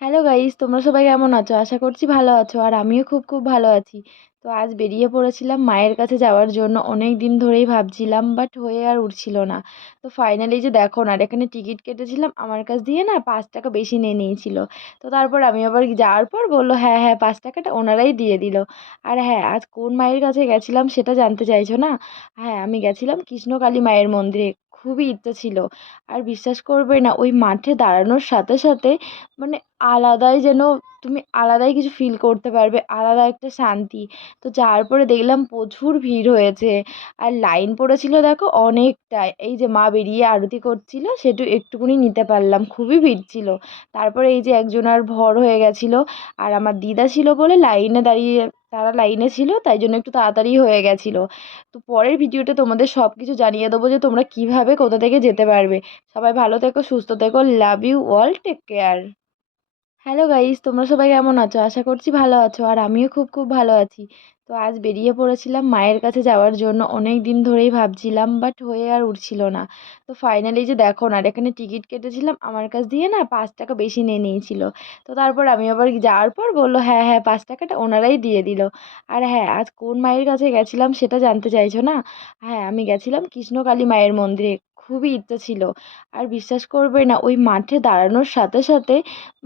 Hello guys, তোমরা সবাই কেমন আছো? আশা করছি ভালো আছো। আর আমিও খুব খুব ভালো আছি। তো আজ বেরিয়ে পড়েছিলাম মায়ের কাছে যাওয়ার জন্য। অনেক দিন ধরেই ভাবছিলাম, বাট হয়ে আর উঠছিল না। তো ফাইনালি যে দেখো না, আর এখানে টিকিট কেটেছিলাম, আমার কাছ দিয়ে না 5 টাকা বেশি নিয়ে নিয়েছিল। তো তারপর আমি আবার যাওয়ার পর বললো হ্যাঁ হ্যাঁ, 5 টাকাটা ওনারাই দিয়ে দিল। আর হ্যাঁ, আজ কোন মায়ের কাছে গেছিলাম সেটা জানতে চাইছো না? হ্যাঁ, আমি গেছিলাম কৃষ্ণকালী মায়ের মন্দিরে। খুবই ইচ্ছে ছিল। আর বিশ্বাস করবে না, ওই মাঠে দাঁড়ানোর সাথে সাথে মানে আলাদাই যেন, তুমি আলাদাই কিছু ফিল করতে পারবে, আলাদা একটা শান্তি। তো যাওয়ার পরে দেখলাম প্রচুর ভিড় হয়েছে। আর লাইন পড়েছিল দেখো অনেকটাই। এই যে মা বেরিয়ে আরতি করছিল, সেটু একটুকুনি নিতে পারলাম, খুবই ভিড় ছিল। তারপরে এই যে একজনার ভর হয়ে গেছিল। আর আমার দিদা ছিল বলে লাইনে দাঁড়িয়ে, তারা লাইনে ছিল তাই জন্য একটু তাড়াতাড়ি হয়ে গেছিল। তো পরের ভিডিওতে তোমাদের সব কিছু জানিয়ে দেবো যে তোমরা কিভাবে কোথা থেকে যেতে পারবে। সবাই ভালো থেকো, সুস্থ থেকো, love you all, take care. Hello guys, তোমরা সবাই কেমন আছো? আশা করছি ভালো আছো। আর আমিও খুব খুব ভালো আছি। তো আজ বেরিয়ে পড়েছিলাম মায়ের কাছে যাওয়ার জন্য। অনেক দিন ধরেই ভাবছিলাম, বাট হয়ে আর উঠছিল না। তো ফাইনালি যে দেখো না, আর এখানে টিকিট কেটেছিলাম, আমার কাছ দিয়ে না 5 টাকা বেশি নিয়ে নিয়েছিল। তো তারপর আমি আবার যাওয়ার পর বললো হ্যাঁ হ্যাঁ, 5 টাকাটা ওনারাই দিয়ে দিল। আর হ্যাঁ, আজ কোন মায়ের কাছে গেছিলাম সেটা জানতে চাইছো না? হ্যাঁ, আমি গেছিলাম কৃষ্ণকালী মায়ের মন্দিরে। খুবই ইচ্ছে ছিল। আর বিশ্বাস করবে না, ওই মাঠে দাঁড়ানোর সাথে সাথে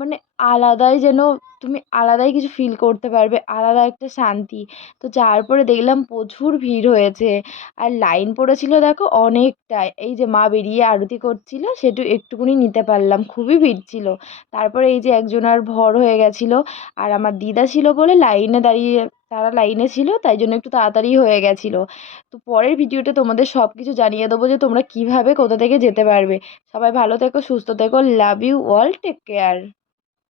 মানে আলাদাই যেন, তুমি আলাদাই কিছু ফিল করতে পারবে, আলাদা একটা শান্তি। তো যাওয়ার পরে দেখলাম প্রচুর ভিড় হয়েছে। আর লাইন পড়েছিল দেখো অনেকটাই। এই যে মা বেরিয়ে আরতি করছিল, সেটু একটুকুনি নিতে পারলাম, খুবই ভিড় ছিল। তারপরে এই যে একজনার ভর হয়ে গেছিল। আর আমার দিদা ছিল বলে লাইনে দাঁড়িয়ে, তারা লাইনে ছিল তাই জন্য একটু তাড়াতাড়ি হয়ে গেছিল। তো পরের ভিডিওতে তোমাদের সব কিছু জানিয়ে দেবো যে তোমরা কিভাবে কোথা থেকে যেতে পারবে। সবাই ভালো থেকো, সুস্থ থেকো, love you all, take care.